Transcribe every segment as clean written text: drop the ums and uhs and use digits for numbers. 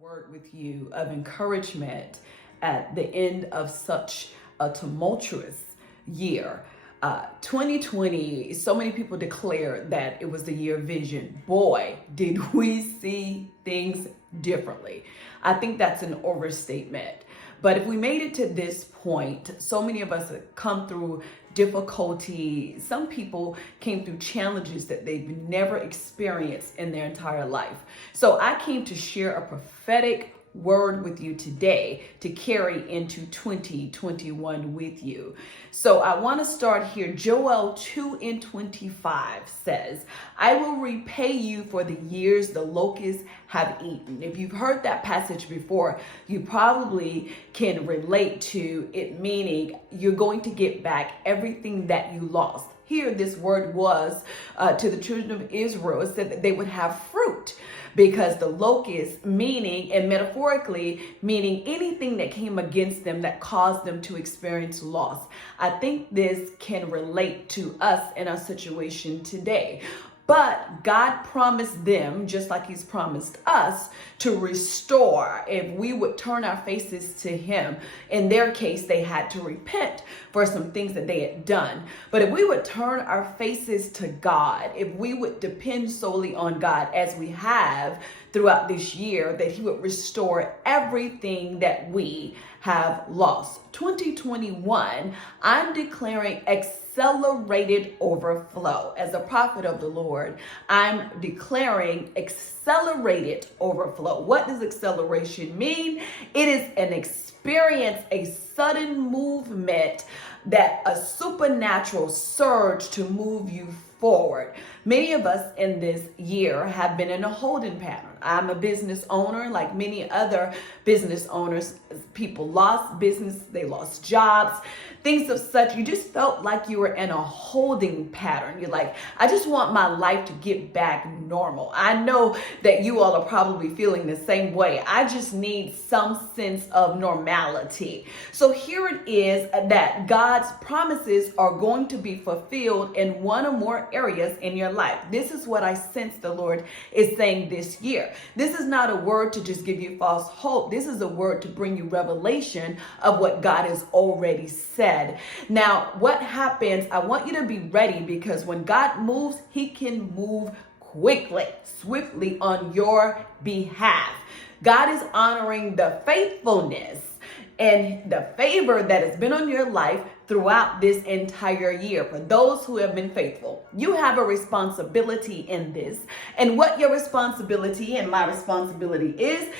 Word with you of encouragement at the end of such a tumultuous year. 2020, so many people declared that it was the year of vision. Boy, did we see things differently. I think that's an overstatement. But if we made it to this point, so many of us have come through difficulty. Some people came through challenges that they've never experienced in their entire life. So I came to share a prophetic word with you today to carry into 2021 with you. So I want to start here. Joel 2:25 says, I will repay you for the years the locusts have eaten. If you've heard that passage before, you probably can relate to it, meaning you're going to get back everything that you lost. Here, this word was to the children of Israel. It said that they would have fruit, because the locust, meaning, and metaphorically, meaning anything that came against them that caused them to experience loss. I think this can relate to us in our situation today. But God promised them, just like he's promised us, to restore if we would turn our faces to him. In their case, they had to repent for some things that they had done. But if we would turn our faces to God, if we would depend solely on God as we have throughout this year, that he would restore everything that we have lost. 2021, I'm declaring accelerated overflow. As a prophet of the Lord, I'm declaring accelerated overflow. What does acceleration mean? It is an experience, a sudden movement, that a supernatural surge to move you forward. Many of us in this year have been in a holding pattern. I'm a business owner, like many other business owners. People lost business, they lost jobs, things of such. You just felt like you were in a holding pattern. You're like, I just want my life to get back normal. I know that you all are probably feeling the same way. I just need some sense of normality. So here it is that God's promises are going to be fulfilled in one or more areas in your life. This is what I sense the Lord is saying this year. This is not a word to just give you false hope. This is a word to bring you revelation of what God has already said. Now, what happens, I want you to be ready, because when God moves, he can move quickly, swiftly on your behalf. God is honoring the faithfulness and the favor that has been on your life throughout this entire year. For those who have been faithful, you have a responsibility in this. And what your responsibility and my responsibility is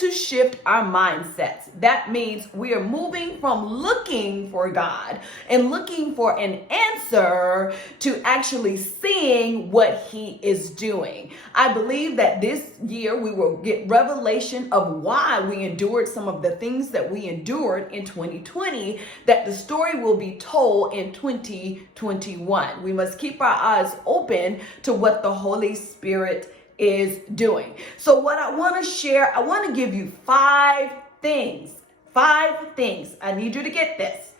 to shift our mindsets. That means we are moving from looking for God and looking for an answer to actually seeing what he is doing. I believe that this year we will get revelation of why we endured some of the things that we endured in 2020, that the story will be told in 2021. We must keep our eyes open to what the Holy Spirit is doing. So what I want to share, I want to give you five things. I need you to get this.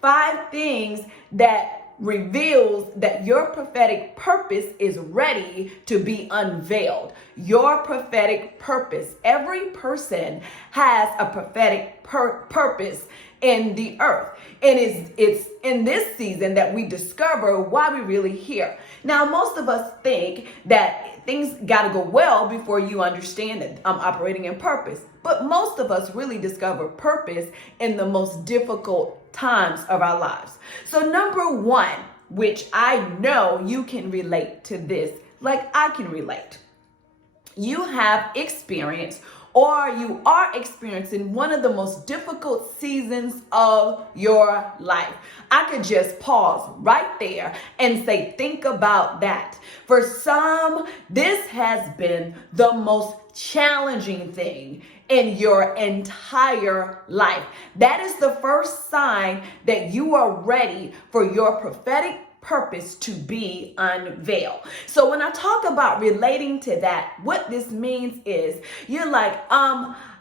5 things that reveals that your prophetic purpose is ready to be unveiled. Your prophetic purpose. Every person has a prophetic purpose in the earth. And it's in this season that we discover why we're really here. Now, most of us think that things got to go well before you understand that I'm operating in purpose. But most of us really discover purpose in the most difficult times of our lives. So number 1, which I know you can relate to this, like I can relate. You have experienced, or you are experiencing, one of the most difficult seasons of your life. I could just pause right there and say, think about that. For some, this has been the most challenging thing in your entire life. That is the first sign that you are ready for your prophetic purpose to be unveiled. So when I talk about relating to that, what this means is you're like,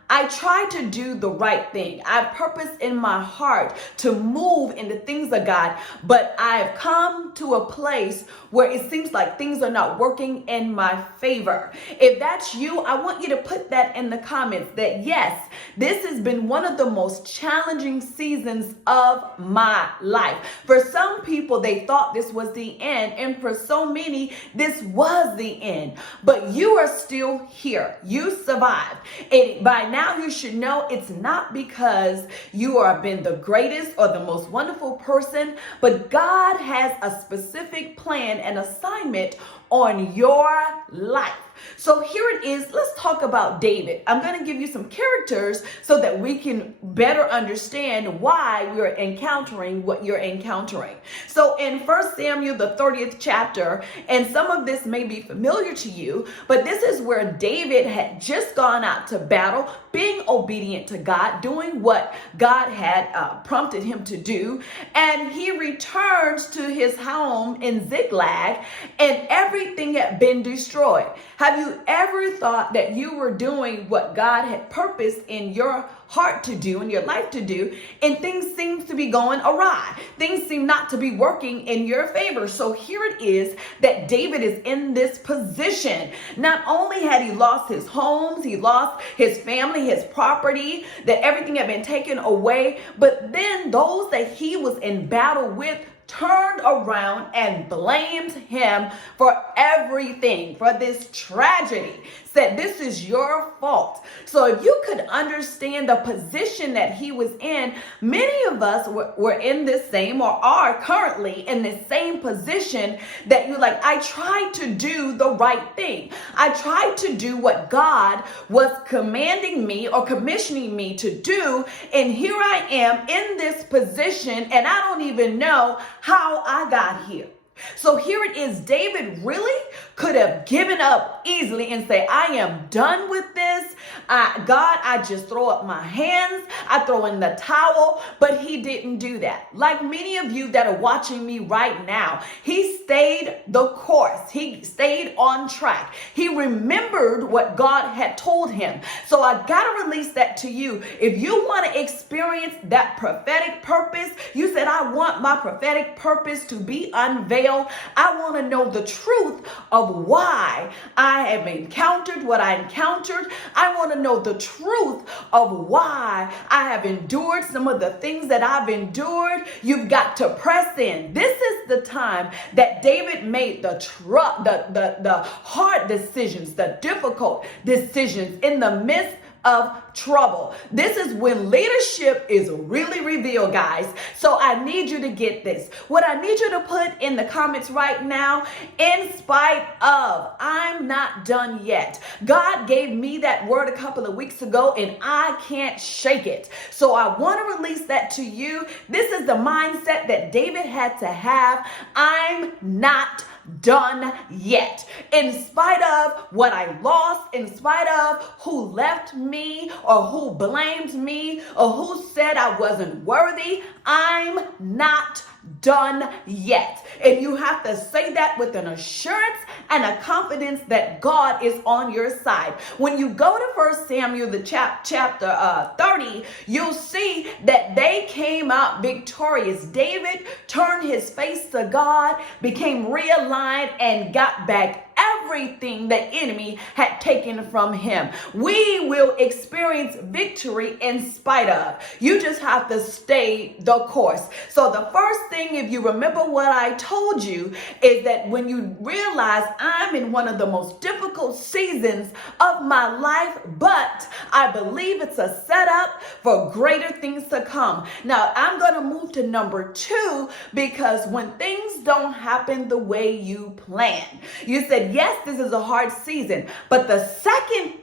I try to do the right thing. I purpose in my heart to move in the things of God, but I've come to a place where it seems like things are not working in my favor. If that's you, I want you to put that in the comments that yes, this has been one of the most challenging seasons of my life. For some people, they thought this was the end, and for so many, this was the end. But you are still here. You survived. And by now, you should know it's not because you have been the greatest or the most wonderful person, but God has a specific plan and assignment on your life. So here it is. Let's talk about David. I'm going to give you some characters so that we can better understand why we're encountering what you're encountering. So in 1 Samuel, the 30th chapter, and some of this may be familiar to you, but this is where David had just gone out to battle, being obedient to God, doing what God had prompted him to do. And he returns to his home in Ziklag, and everything had been destroyed. Have you ever thought that you were doing what God had purposed in your heart to do, in your life to do, and things seem to be going awry? Things seem not to be working in your favor. So here it is that David is in this position. Not only had he lost his homes, he lost his family, his property, that everything had been taken away, but then those that he was in battle with turned around and blamed him for everything, for this tragedy. Said, this is your fault. So if you could understand the position that he was in, many of us were in this same, or are currently in this same position, that you're like, I tried to do the right thing. I tried to do what God was commanding me or commissioning me to do, and here I am in this position, and I don't even know how I got here. So here it is. David really could have given up easily and say, I am done with this. God, I just throw up my hands. I throw in the towel. But he didn't do that. Like many of you that are watching me right now, he stayed the course. He stayed on track. He remembered what God had told him. So I got to release that to you. If you want to experience that prophetic purpose, you said, I want my prophetic purpose to be unveiled. I want to know the truth of why I have encountered what I encountered. I want to know the truth of why I have endured some of the things that I've endured. You've got to press in. This is the time that David made the hard decisions, the difficult decisions in the midst of trouble. This is when leadership is really revealed, guys. So I need you to get this. What I need you to put in the comments right now, in spite of, I'm not done yet. God gave me that word a couple of weeks ago and I can't shake it. So I want to release that to you. This is the mindset that David had to have. I'm not done yet. In spite of what I lost, in spite of who left me or who blamed me or who said I wasn't worthy, I'm not done yet. And you have to say that with an assurance and a confidence that God is on your side. When you go to 1 Samuel, the chapter 30, you'll see that they came out victorious. David turned his face to God, became realigned, and got back everything the enemy had taken from him. We will experience victory in spite of. You just have to stay the course. So the first thing, if you remember what I told you, is that when you realize I'm in one of the most difficult seasons of my life, but I believe it's a setup for greater things to come. Now, I'm going to move to number 2, because when things don't happen the way you plan, you said, yes, this is a hard season, but the second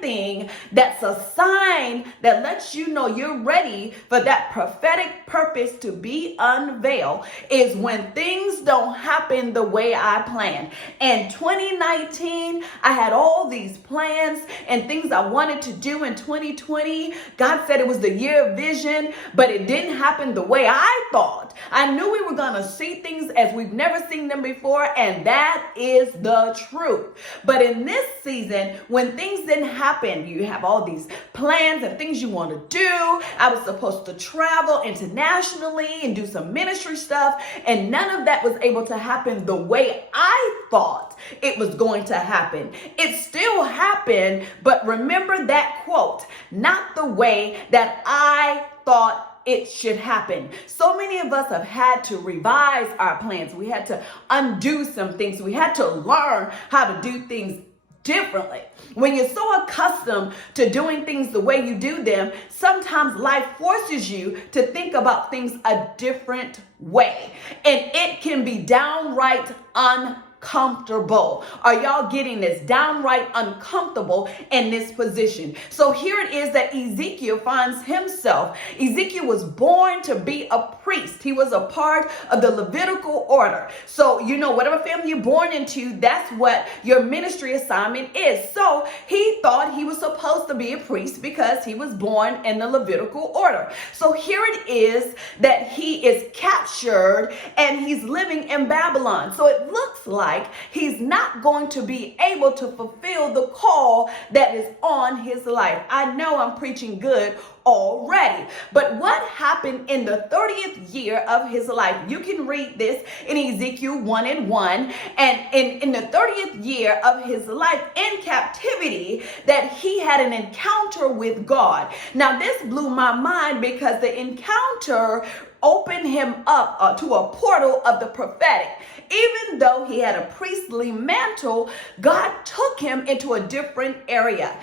thing that's a sign that lets you know you're ready for that prophetic purpose to be unveiled is when things don't happen the way I planned. In 2019, I had all these plans and things I wanted to do in 2020. God said it was the year of vision, but it didn't happen the way I thought. I knew we were going to see things as we've never seen them before, and that is the truth. But in this season, when when things didn't happen, you have all these plans and things you want to do. I was supposed to travel internationally and do some ministry stuff, and none of that was able to happen the way I thought it was going to happen. It still happened, but remember that quote, not the way that I thought it should happen. So many of us have had to revise our plans. We had to undo some things. We had to learn how to do things differently. When you're so accustomed to doing things the way you do them, sometimes life forces you to think about things a different way. And it can be downright uncomfortable. Are y'all getting this? Downright uncomfortable in this position. So here it is that Ezekiel finds himself. Ezekiel was born to be a priest. He was a part of the Levitical order. So, whatever family you're born into, that's what your ministry assignment is. So he thought he was supposed to be a priest because he was born in the Levitical order. So here it is that he is captured and he's living in Babylon. So it looks like he's not going to be able to fulfill the call that is on his life. I know I'm preaching good already. But what happened in the 30th year of his life? You can read this in Ezekiel 1:1. And in the 30th year of his life in captivity, that he had an encounter with God. Now, this blew my mind because the encounter opened him up to a portal of the prophetic. Even though he had a priestly mantle, God took him into a different area.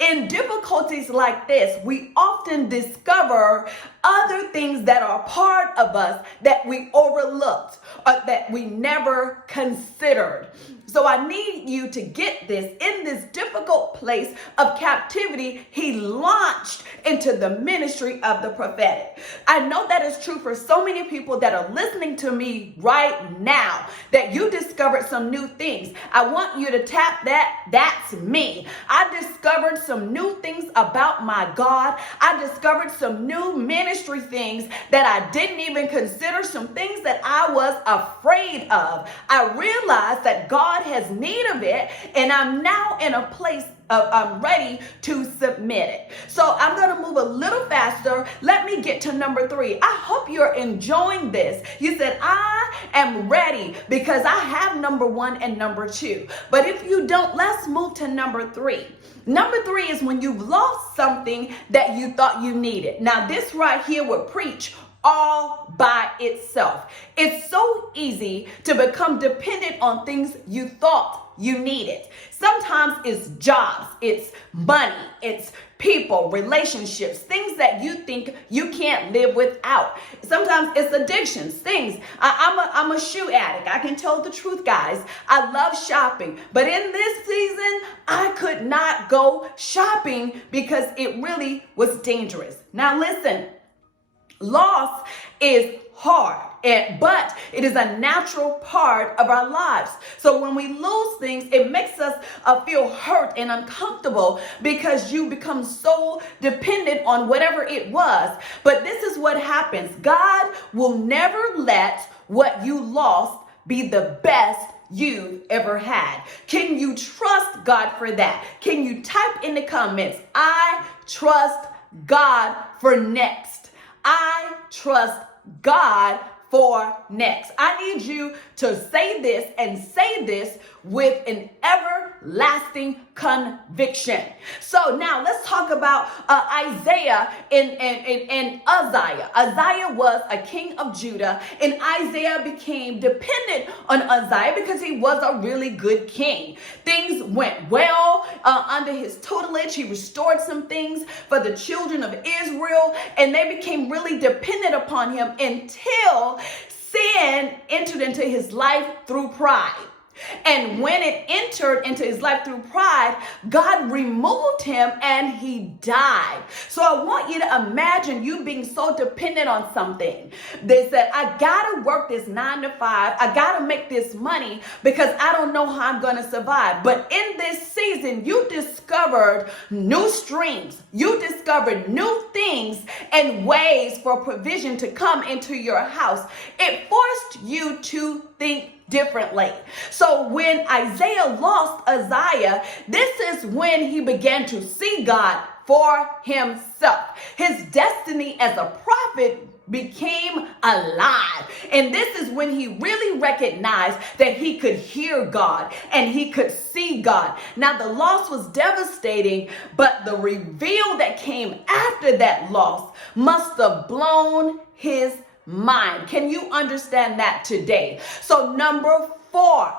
In difficulties like this, we often discover other things that are part of us that we overlooked or that we never considered. So I need you to get this. In this difficult place of captivity, he launched into the ministry of the prophetic. I know that is true for so many people that are listening to me right now, that you discovered some new things. I want you to tap that. That's me. I discovered some new things about my God. I discovered some new ministry things that I didn't even consider, some things that I was afraid of. I realized that God has need of it, and I'm now in a place I'm ready to submit it. So I'm going to move a little faster. Let me get to number 3. I hope you're enjoying this. You said, I am ready because I have number 1 and number 2. But if you don't, let's move to number 3. Number 3 is when you've lost something that you thought you needed. Now, this right here would preach all by itself. It's so easy to become dependent on things you thought you needed. Sometimes it's jobs, it's money, it's people, relationships, things that you think you can't live without. Sometimes it's addictions, things. I'm a shoe addict. I can tell the truth, guys. I love shopping. But in this season, I could not go shopping because it really was dangerous. Now listen, loss is hard, but it is a natural part of our lives. So when we lose things, it makes us feel hurt and uncomfortable because you become so dependent on whatever it was. But this is what happens. God will never let what you lost be the best you've ever had. Can you trust God for that? Can you type in the comments, I trust God for next. I trust God for next. I need you to say this and say this with an everlasting conviction. So now let's talk about Isaiah and Uzziah. Uzziah was a king of Judah, and Isaiah became dependent on Uzziah because he was a really good king. Things went well under his tutelage. He restored some things for the children of Israel, and they became really dependent upon him until sin entered into his life through pride. And when it entered into his life through pride, God removed him and he died. So I want you to imagine you being so dependent on something. They said, I gotta work this 9 to 5. I gotta make this money because I don't know how I'm gonna survive. But in this season, you discovered new streams. You discovered new things and ways for provision to come into your house. It forced you to think differently. So when Isaiah lost Isaiah, this is when he began to see God for himself. His destiny as a prophet became alive. And this is when he really recognized that he could hear God and he could see God. Now, the loss was devastating, but the reveal that came after that loss must have blown his mind. Can you understand that today? So number 4,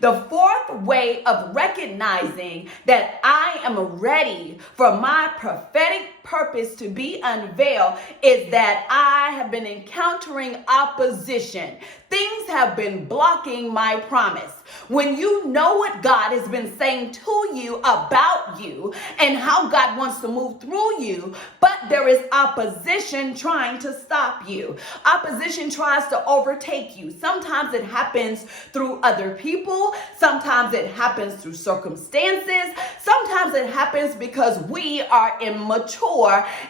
the fourth way of recognizing that I am ready for my prophetic purpose to be unveiled is that I have been encountering opposition. Things have been blocking my promise. When you know what God has been saying to you about you and how God wants to move through you, but there is opposition trying to stop you. Opposition tries to overtake you. Sometimes it happens through other people. Sometimes it happens through circumstances. Sometimes it happens because we are immature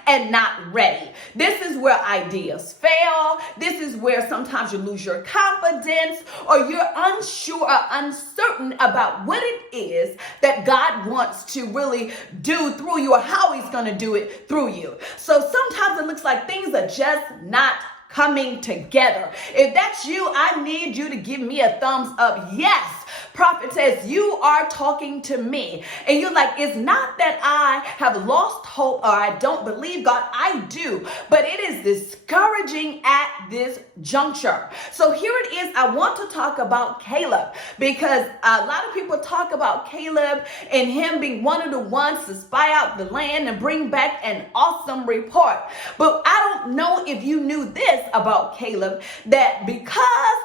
and not ready. This is where ideas fail. This is where sometimes you lose your confidence or you're unsure or uncertain about what it is that God wants to really do through you or how he's going to do it through you. So sometimes it looks like things are just not coming together. If that's you, I need you to give me a thumbs up. Yes, prophetess, you are talking to me. And you're like, it's not that I have lost hope or I don't believe God. I do. But it is discouraging at this juncture. So here it is. I want to talk about Caleb because a lot of people talk about Caleb and him being one of the ones to spy out the land and bring back an awesome report. But I don't know if you knew this about Caleb, that because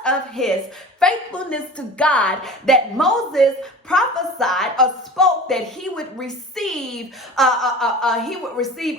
of his faithfulness to God, that Moses prophesied or spoke that he would receive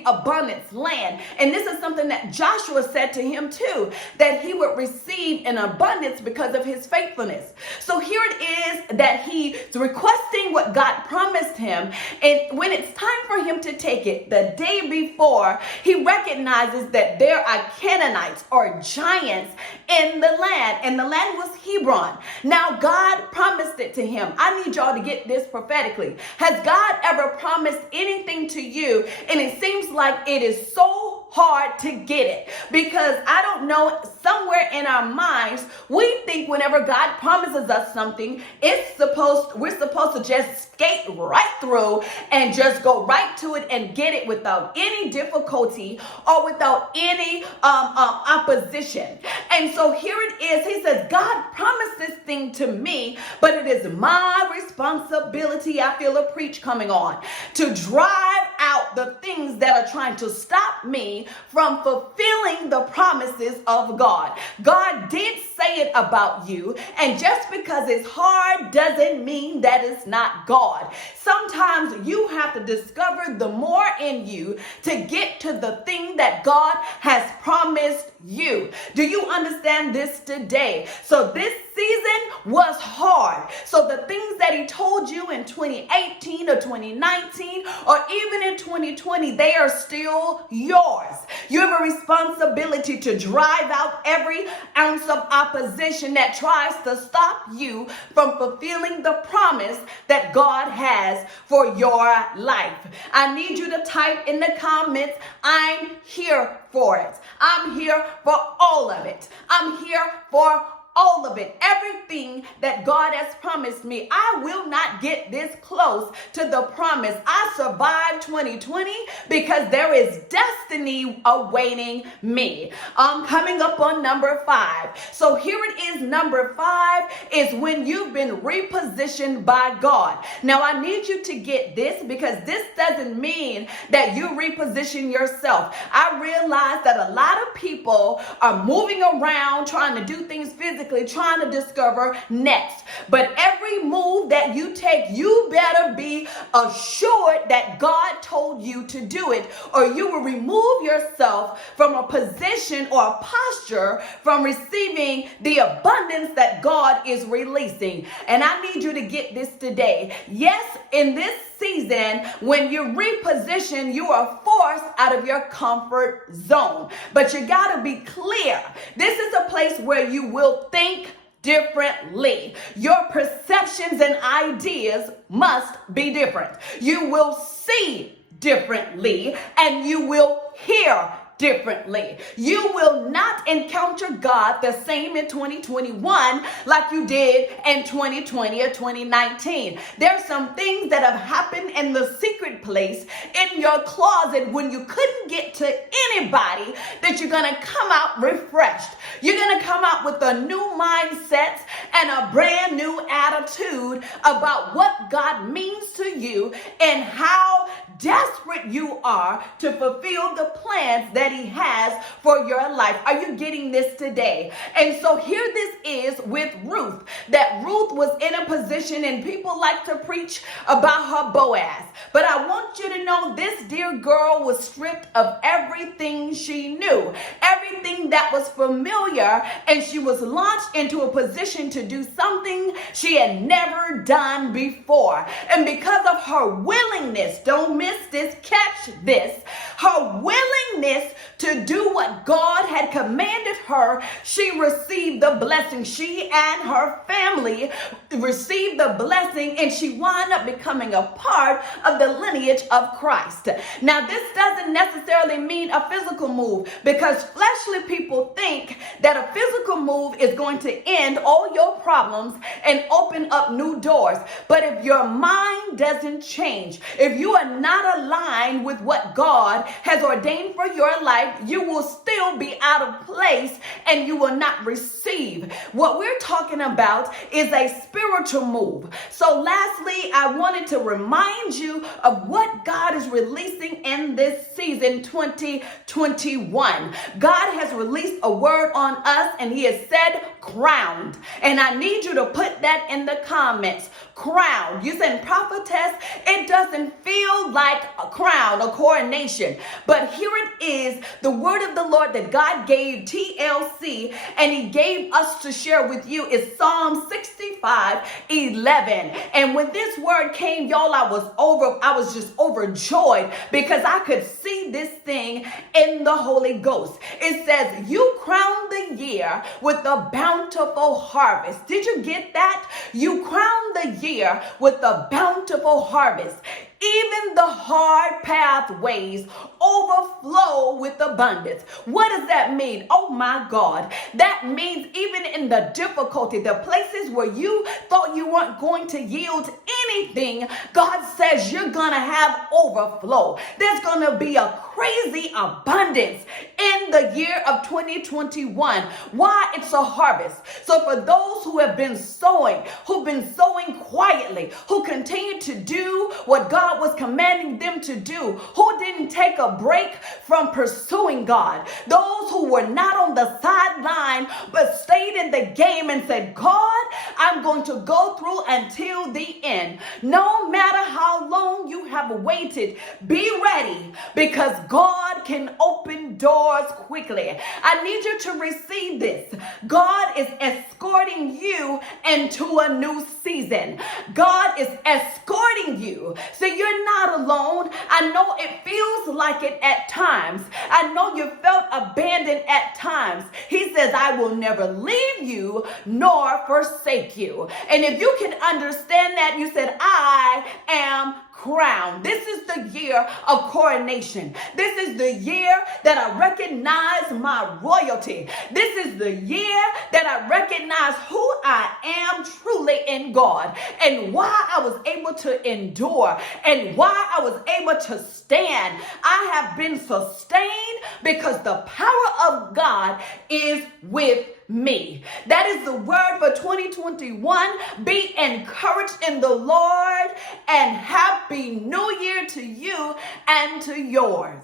abundance land. And this is something that Joshua said to him too, that he would receive an abundance because of his faithfulness. So here it is that he's requesting what God promised him. And when it's time for him to take it, the day before, he recognizes that there are Canaanites or giants in the land, and the land was Hebron. Now, God promised it to him. I need y'all to get this prophetically. Has God ever promised anything to you and it seems like it is so hard to get it? Because I don't know, somewhere in our minds, we think whenever God promises us something, we're supposed to just skate right through and just go right to it and get it without any difficulty or without any opposition. And so here it is. He says, God promised this thing to me, but it is my responsibility, I feel a preach coming on, to drive out the things that are trying to stop me from fulfilling the promises of God. God did say it about you, and just because it's hard doesn't mean that it's not God. Sometimes you have to discover the more in you to get to the thing that God has promised you. Do you understand this today? So this season was hard. So the things that he told you in 2018 or 2019 or even in 2020, they are still yours. You have a responsibility to drive out every ounce of opposition that tries to stop you from fulfilling the promise that God has for your life. I need you to type in the comments, I'm here for it. I'm here for all of it. I'm here for all of it. Everything that God has promised me. I will not get this close to the promise. I survived 2020 because there is destiny awaiting me. I'm coming up on number 5. So here it is. Number 5 is when you've been repositioned by God. Now I need you to get this because this doesn't mean that you reposition yourself. I realize that a lot of people are moving around trying to do things physically, trying to discover next. But every move that you take, you better be assured that God told you to do it, or you will remove yourself from a position or a posture from receiving the abundance that God is releasing. And I need you to get this today. Yes, in this season, when you reposition, you are forced out of your comfort zone. But you got to be clear. This is a place where you will think differently. Your perceptions and ideas must be different. You will see differently and you will hear differently. You will not encounter God the same in 2021 like you did in 2020 or 2019. There's some things that have happened in the secret place in your closet when you couldn't get to anybody that you're going to come out refreshed. You're going to come out with a new mindset and a brand new attitude about what God means to you and how desperate you are to fulfill the plans that he has for your life. Are you getting this today? And so here this is with Ruth, that Ruth was in a position, and people like to preach about her Boaz, but I want you to know this dear girl was stripped of everything she knew, everything that was familiar, and she was launched into a position to do something she had never done before. And because of her willingness, don't miss this, catch this, her willingness to do what God had commanded her, she received the blessing. She and her family received the blessing, and she wound up becoming a part of the lineage of Christ. Now, this doesn't necessarily mean a physical move, because fleshly people think that a physical move is going to end all your problems and open up new doors. But if your mind doesn't change, if you are not aligned with what God has ordained for your life, you will still be out of place and you will not receive. What we're talking about is a spiritual move. So lastly, I wanted to remind you of what God is releasing in this season 2021. God has released a word on us, and he has said crowned. And I need you to put that in the comments. Crowned. You said, prophetess, it doesn't feel like a crown, a coronation. But here it is, the word of the Lord that God gave TLC and he gave us to share with you is Psalm 65:11. And when this word came, y'all, I was just overjoyed because I could see this thing in the Holy Ghost. It says, you crown the year with a bountiful harvest. Did you get that? You crown the year with a bountiful harvest. Even the hard pathways overflow with abundance. What does that mean? Oh my God. That means even in the difficulty, the places where you thought you weren't going to yield anything, God says you're going to have overflow. There's going to be a crazy abundance in the year of 2021. Why? It's a harvest. So for those who have been sowing, who've been sowing quietly, who continue to do what God was commanding them to do, who didn't take a break from pursuing God, those who were not on the sideline but stayed in the game and said, God, I'm going to go through until the end. No matter how long you have waited, be ready, because God can open doors quickly. I need you to receive this. God is escorting you into a new season. God is escorting you. So you're not alone. I know it feels like it at times. I know you felt abandoned at times. He says, I will never leave you nor forsake you. And if you can understand that, you said, I am crowned. This is the year of coronation. This is the year that I recognize my royalty. This is the year that I recognize who I am truly in God, and why I was able to endure, and why I was able to stand. I have been sustained because the power of God is with me. That is the word for 2021. Be encouraged in the Lord, and happy new year to you and to yours.